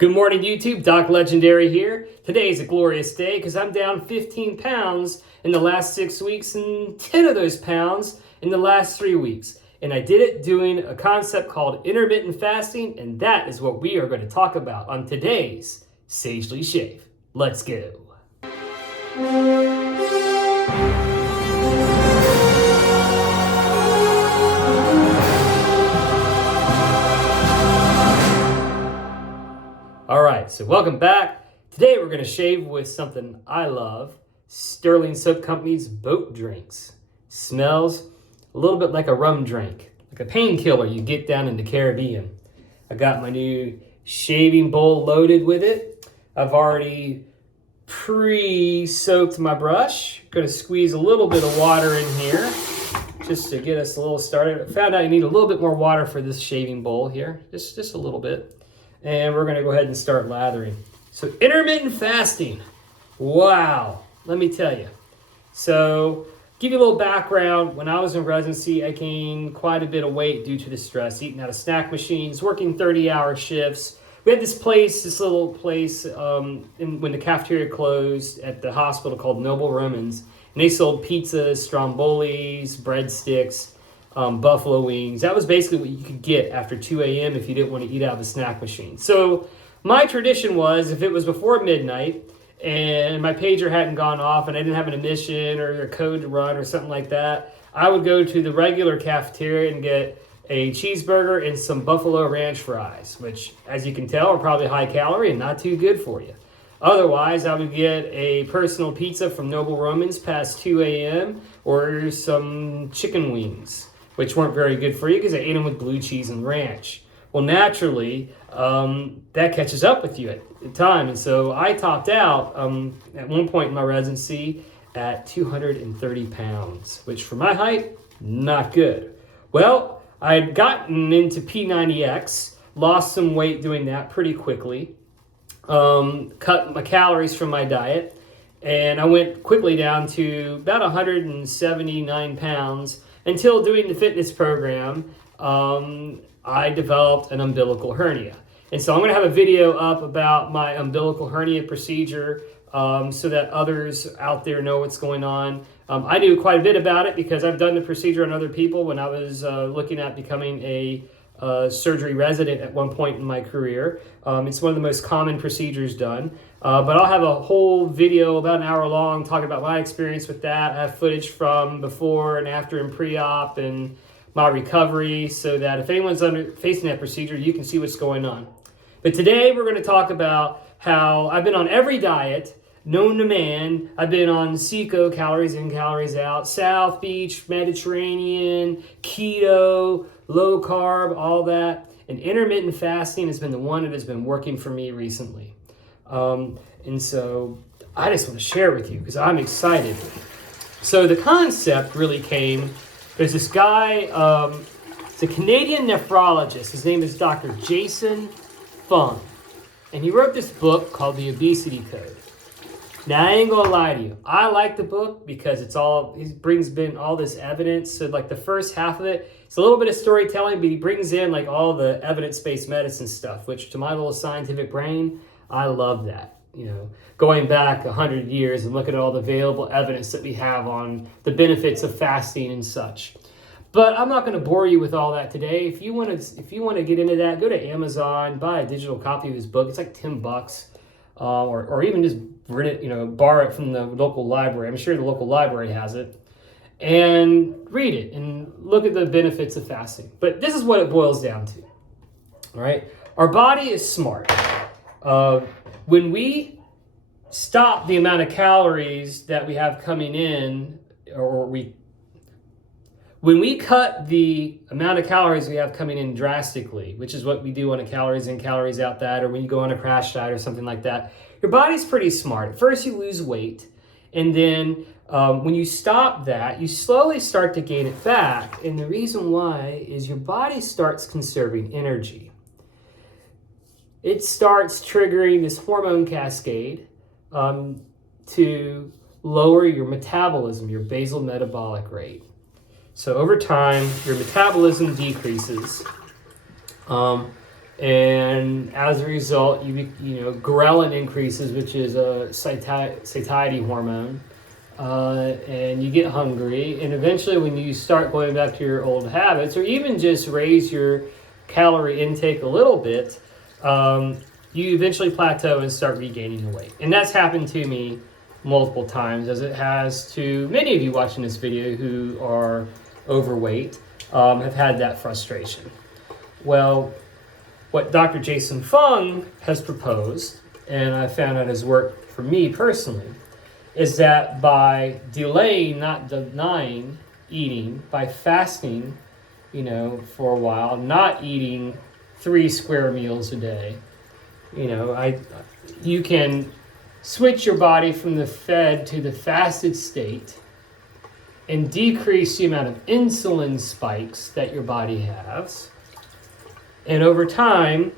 Good morning, YouTube. Doc Legendary here. Today is a glorious day because I'm down 15 pounds in the last 6 weeks and 10 of those pounds in the last 3 weeks. And I did it doing a concept called intermittent fasting, and that is what we are going to talk about on today's Sagely Shave. Let's go. All right, so welcome back. Today we're going to shave with something I love, Sterling Soap Company's boat drinks. Smells a little bit like a rum drink, like a painkiller you get down in the Caribbean. I got my new shaving bowl loaded with it. I've already pre-soaked my brush. Going to squeeze a little bit of water in here just to get us a little started. I found out you need a little bit more water for this shaving bowl here, just a little bit. And we're going to go ahead and start lathering. So intermittent fasting. Wow. Let me tell you. So give you a little background. When I was in residency, I gained quite a bit of weight due to the stress, eating out of snack machines, working 30-hour shifts. We had this little place when the cafeteria closed at the hospital called Noble Romans. And they sold pizzas, strombolis, breadsticks, buffalo wings. That was basically what you could get after 2 a.m. if you didn't want to eat out of the snack machine. So my tradition was, if it was before midnight and my pager hadn't gone off and I didn't have an admission or a code to run or something like that, I would go to the regular cafeteria and get a cheeseburger and some buffalo ranch fries, which, as you can tell, are probably high calorie and not too good for you. Otherwise, I would get a personal pizza from Noble Romans past 2 a.m. or some chicken wings, which weren't very good for you because I ate them with blue cheese and ranch. Well, naturally, that catches up with you at time. And so I topped out at one point in my residency at 230 pounds, which for my height, not good. Well, I'd gotten into P90X, lost some weight doing that pretty quickly, cut my calories from my diet, and I went quickly down to about 179 pounds until doing the fitness program. I developed an umbilical hernia. And so I'm going to have a video up about my umbilical hernia procedure so that others out there know what's going on. I knew quite a bit about it because I've done the procedure on other people when I was looking at becoming a surgery resident at one point in my career. It's one of the most common procedures done. But I'll have a whole video about an hour long talking about my experience with that. I have footage from before and after and pre-op and my recovery so that if anyone's facing that procedure, you can see what's going on. But today we're going to talk about how I've been on every diet known to man. I've been on Seco, calories in, calories out, South Beach, Mediterranean, keto, low carb, all that. And intermittent fasting has been the one that has been working for me recently. And so I just want to share with you because I'm excited. So the concept really came, there's this guy, it's a Canadian nephrologist. His name is Dr. Jason Fung. And he wrote this book called The Obesity Code. Now, I ain't gonna lie to you. I like the book because he brings in all this evidence. So like the first half of it, it's a little bit of storytelling, but he brings in like all the evidence-based medicine stuff, which to my little scientific brain, I love that. You know, going back 100 years and looking at all the available evidence that we have on the benefits of fasting and such. But I'm not going to bore you with all that today. If you want to get into that, go to Amazon, buy a digital copy of his book. It's like $10, or even just rent it, borrow it from the local library. I'm sure the local library has it, and read it and look at the benefits of fasting. But this is what it boils down to. All right, our body is smart. When we stop the amount of calories that we have coming in, when we cut the amount of calories we have coming in drastically, which is what we do on a calories in, calories out diet, or when you go on a crash diet or something like that, your body's pretty smart. At first you lose weight, and then when you stop that, you slowly start to gain it back. And the reason why is your body starts conserving energy. It starts triggering this hormone cascade to lower your metabolism, your basal metabolic rate. So over time, your metabolism decreases. And as a result, ghrelin increases, which is a satiety hormone, and you get hungry. And eventually, when you start going back to your old habits, or even just raise your calorie intake a little bit, you eventually plateau and start regaining the weight. And that's happened to me multiple times, as it has to many of you watching this video who are overweight, have had that frustration. Well, what Dr. Jason Fung has proposed, and I found out his work for me personally, is that by delaying, not denying eating, by fasting, for a while, not eating 3 square meals a day, you can switch your body from the fed to the fasted state and decrease the amount of insulin spikes that your body has. And over time,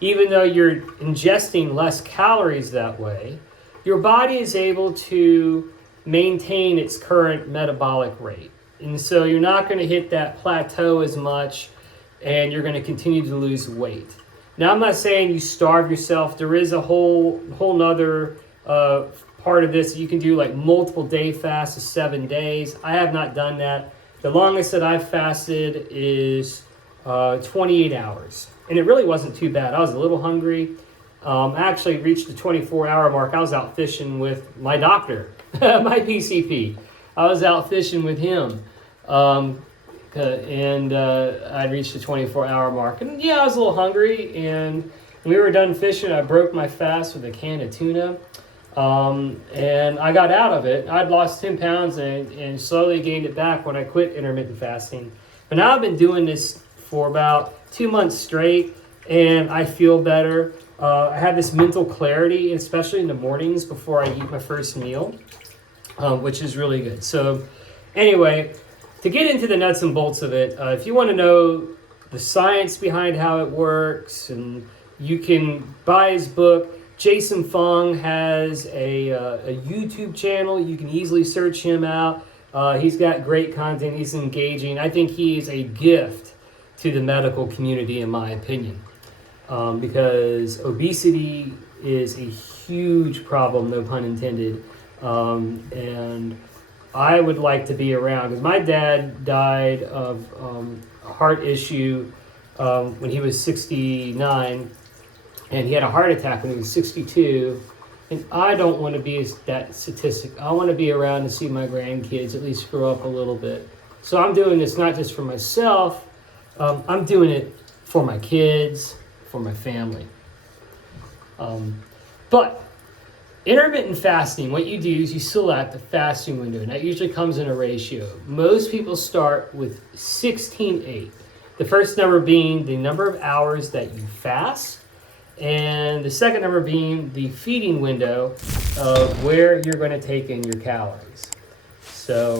even though you're ingesting less calories that way, your body is able to maintain its current metabolic rate. And so you're not going to hit that plateau as much, and you're going to continue to lose weight. Now, I'm not saying you starve yourself. There is a whole nother part of this. You can do like multiple day fasts of 7 days. I have not done that. The longest that I've fasted is 28 hours. And it really wasn't too bad. I was a little hungry. I actually reached the 24-hour mark. I was out fishing with my doctor, my PCP. I was out fishing with him. And I reached the 24-hour mark. And yeah, I was a little hungry. And when we were done fishing, I broke my fast with a can of tuna. And I got out of it. I'd lost 10 pounds and slowly gained it back when I quit intermittent fasting. But now I've been doing this for about 2 months straight, and I feel better. I have this mental clarity, especially in the mornings before I eat my first meal, which is really good. So anyway, to get into the nuts and bolts of it, if you want to know the science behind how it works, and you can buy his book. Jason Fung has a YouTube channel. You can easily search him out. He's got great content. He's engaging. I think he is a gift to the medical community, in my opinion, because obesity is a huge problem, no pun intended, and I would like to be around, because my dad died of a heart issue when he was 69, and he had a heart attack when he was 62, and I don't want to be that statistic. I want to be around to see my grandkids at least grow up a little bit. So I'm doing this not just for myself, I'm doing it for my kids, for my family. But intermittent fasting, what you do is you select a fasting window, and that usually comes in a ratio. Most people start with 16-8. The first number being the number of hours that you fast, and the second number being the feeding window of where you're going to take in your calories. So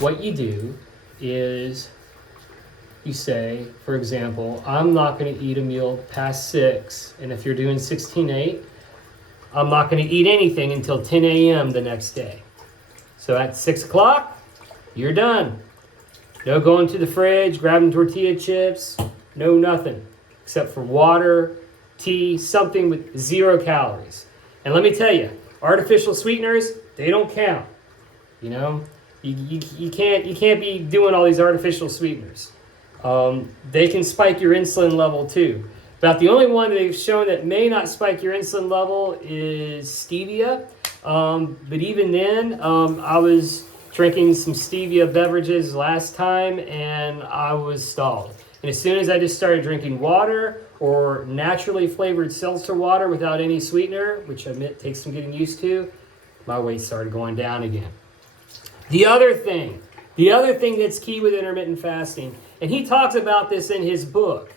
what you do is you say, for example, I'm not going to eat a meal past 6, and if you're doing 16-8, I'm not going to eat anything until 10 a.m. the next day. So at 6 o'clock, you're done. No going to the fridge, grabbing tortilla chips, no nothing, except for water, tea, something with 0 calories. And let me tell you, artificial sweeteners, they don't count. You can't be doing all these artificial sweeteners. They can spike your insulin level too. About the only one they've shown that may not spike your insulin level is stevia. But even then, I was drinking some stevia beverages last time, and I was stalled. And as soon as I just started drinking water or naturally flavored seltzer water without any sweetener, which I admit takes some getting used to, my weight started going down again. The other thing that's key with intermittent fasting, and he talks about this in his book,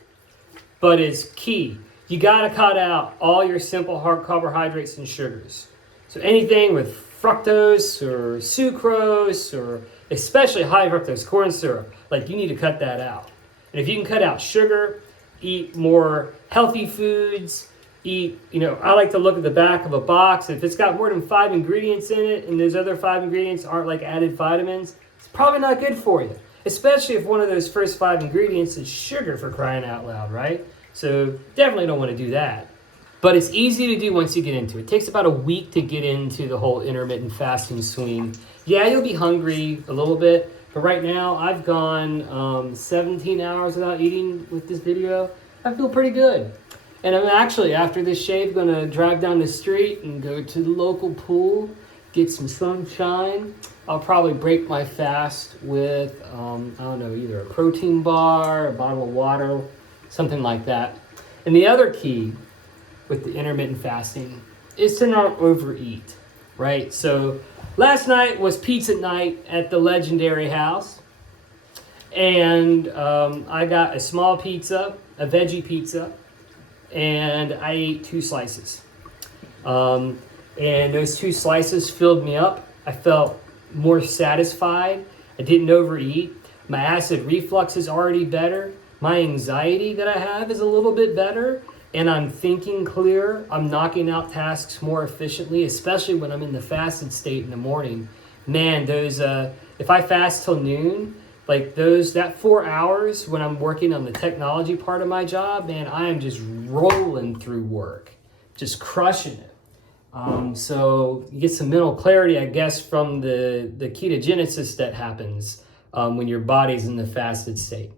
but it's key. You got to cut out all your simple hard carbohydrates and sugars. So anything with fructose or sucrose, or especially high fructose corn syrup, like, you need to cut that out. And if you can cut out sugar, eat more healthy foods, I like to look at the back of a box. If it's got more than 5 ingredients in it, and those other 5 ingredients aren't like added vitamins, it's probably not good for you. Especially if one of those first 5 ingredients is sugar, for crying out loud, right? So definitely don't want to do that. But it's easy to do once you get into it. It takes about a week to get into the whole intermittent fasting swing. Yeah, you'll be hungry a little bit, but right now I've gone 17 hours without eating with this video. I feel pretty good. And I'm actually, after this shave, going to drive down the street and go to the local pool, get some sunshine. I'll probably break my fast with, I don't know, either a protein bar, a bottle of water, something like that. And the other key with the intermittent fasting is to not overeat, right? So last night was pizza night at the legendary house. And I got a small pizza, a veggie pizza, and I ate 2 slices. And those 2 slices filled me up. I felt more satisfied. I didn't overeat. My acid reflux is already better. My anxiety that I have is a little bit better. And I'm thinking clear. I'm knocking out tasks more efficiently, especially when I'm in the fasted state in the morning. Man, those if I fast till noon, like that 4 hours when I'm working on the technology part of my job, man, I am just rolling through work, just crushing it. So you get some mental clarity, I guess, from the ketogenesis that happens when your body's in the fasted state.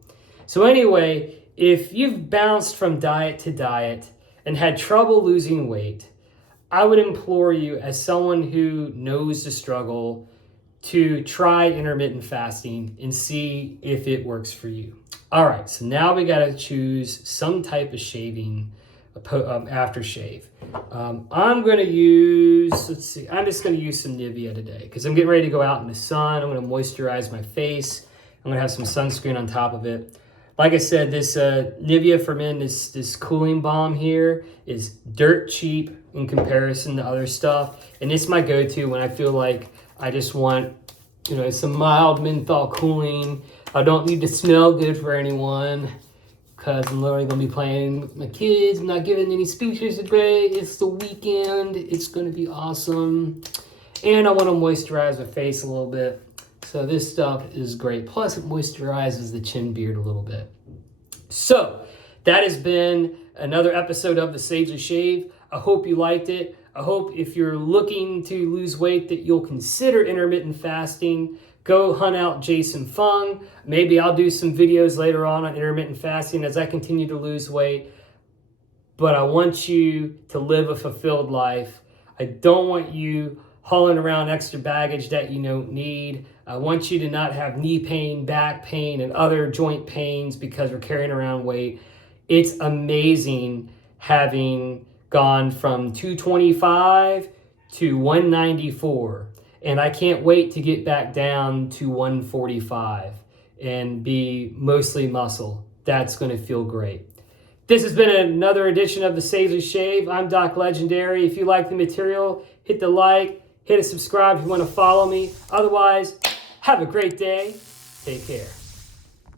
So anyway, if you've bounced from diet to diet and had trouble losing weight, I would implore you, as someone who knows the struggle, to try intermittent fasting and see if it works for you. All right, so now we got to choose some type of shaving aftershave. I'm going to use, I'm just going to use some Nivea today because I'm getting ready to go out in the sun. I'm going to moisturize my face. I'm going to have some sunscreen on top of it. Like I said, this Nivea for Men, this cooling balm here is dirt cheap in comparison to other stuff. And it's my go-to when I feel like I just want, some mild menthol cooling. I don't need to smell good for anyone because I'm literally going to be playing with my kids. I'm not giving any speeches today. It's the weekend. It's going to be awesome. And I want to moisturize my face a little bit. So this stuff is great. Plus it moisturizes the chin beard a little bit. So that has been another episode of The Sagely Shave. I hope you liked it. I hope if you're looking to lose weight that you'll consider intermittent fasting. Go hunt out Jason Fung. Maybe I'll do some videos later on intermittent fasting as I continue to lose weight. But I want you to live a fulfilled life. I don't want you hauling around extra baggage that you don't need. I want you to not have knee pain, back pain, and other joint pains because we're carrying around weight. It's amazing having gone from 225 to 194. And I can't wait to get back down to 145 and be mostly muscle. That's going to feel great. This has been another edition of The Sagely Shave. I'm Doc Legendary. If you like the material, hit the like, hit a subscribe if you want to follow me. Otherwise, have a great day. Take care.